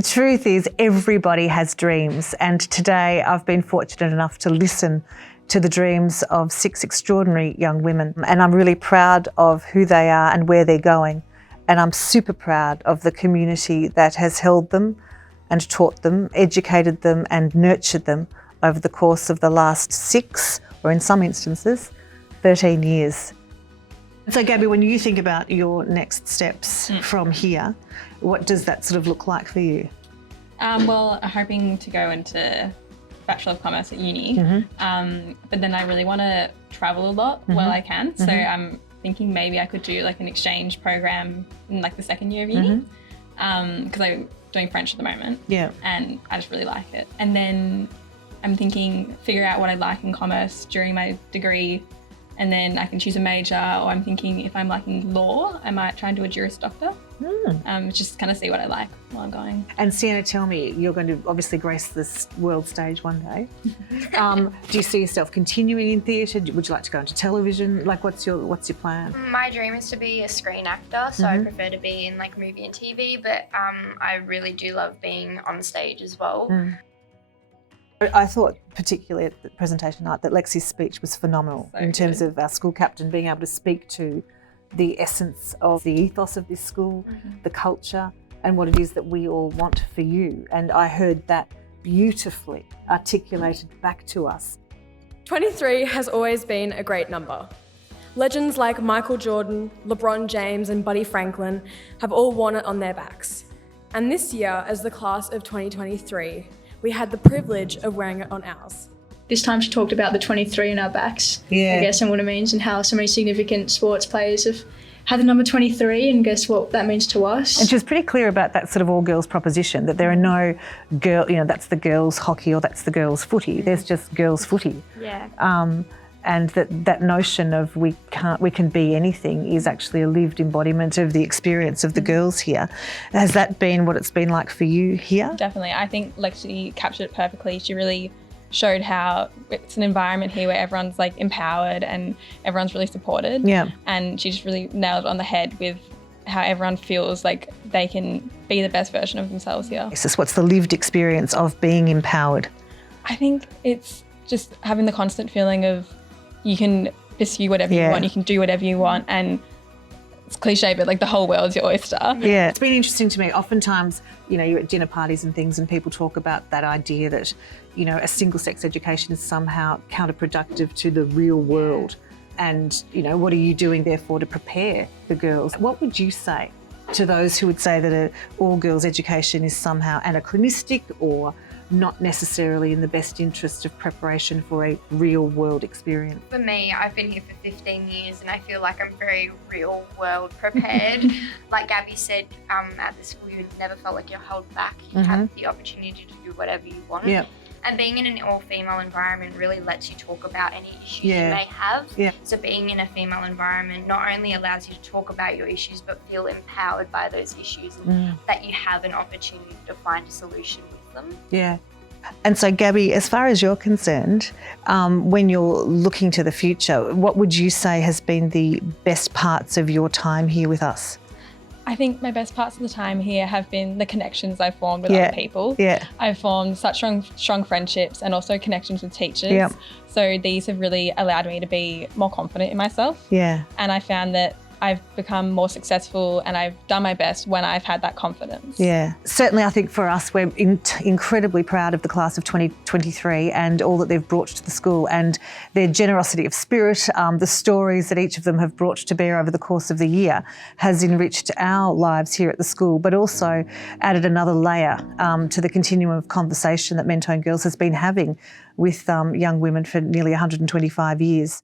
The truth is everybody has dreams, and today I've been fortunate enough to listen to the dreams of 6 extraordinary young women, and I'm really proud of who they are and where they're going, and I'm super proud of the community that has held them and taught them, educated them and nurtured them over the course of the last 6, or in some instances, 13 years. So Gabby, when you think about your next steps from here, what does that sort of look like for you? Well, I'm hoping to go into Bachelor of Commerce at uni, but then I really want to travel a lot while I can. So I'm thinking maybe I could do like an exchange program in like the second year of uni, because I'm doing French at the moment, and I just really like it. And then I'm thinking figure out what I like in commerce during my degree, and then I can choose a major, or I'm thinking if I'm liking law, I might try and do a Juris Doctor. Just kind of see what I like while I'm going. And Sienna, tell me, you're going to obviously grace this world stage one day. Do you see yourself continuing in theatre? Would you like to go into television? Like, what's your plan? My dream is to be a screen actor, so I prefer to be in like movie and TV, but I really do love being on stage as well. I thought, particularly at the presentation night, that Lexi's speech was phenomenal in terms of our school captain being able to speak to the essence of the ethos of this school, the culture, and what it is that we all want for you. And I heard that beautifully articulated back to us. 23 has always been a great number. Legends like Michael Jordan, LeBron James and Buddy Franklin have all worn it on their backs. And this year, as the class of 2023, we had the privilege of wearing it on ours. This time she talked about the 23 in our backs, I guess, and what it means, and how so many significant sports players have had the number 23, and guess what that means to us. And she was pretty clear about that sort of all-girls proposition, that there are no that's the girls' hockey or that's the girls' footy. There's just girls' footy. And that notion of we can be anything is actually a lived embodiment of the experience of the girls here. Has that been what it's been like for you here? Definitely. I think Lexi captured it perfectly. She really showed how it's an environment here where everyone's like empowered and everyone's really supported. And she just really nailed it on the head with how everyone feels like they can be the best version of themselves here. So what's the lived experience of being empowered? I think it's just having the constant feeling of you can pursue whatever you want, you can do whatever you want, and it's cliche, but like the whole world's your oyster. It's been interesting to me. Oftentimes, you're at dinner parties and things and people talk about that idea that, a single-sex education is somehow counterproductive to the real world. And, what are you doing therefore to prepare the girls? What would you say to those who would say that an all-girls education is somehow anachronistic or not necessarily in the best interest of preparation for a real world experience? For me, I've been here for 15 years and I feel like I'm very real world prepared. Like Gabby said, at the school you never felt like you're held back. You have the opportunity to do whatever you want. And being in an all-female environment really lets you talk about any issues you may have. So being in a female environment not only allows you to talk about your issues, but feel empowered by those issues and that you have an opportunity to find a solution with them. And so Gabby, as far as you're concerned, when you're looking to the future, what would you say has been the best parts of your time here with us? I think my best parts of the time here have been the connections I've formed with other people. I've formed such strong friendships and also connections with teachers. So these have really allowed me to be more confident in myself. And I found that I've become more successful and I've done my best when I've had that confidence. Certainly I think for us we're incredibly proud of the class of 2023 and all that they've brought to the school and their generosity of spirit, the stories that each of them have brought to bear over the course of the year has enriched our lives here at the school, but also added another layer to the continuum of conversation that Mentone Girls has been having with young women for nearly 125 years.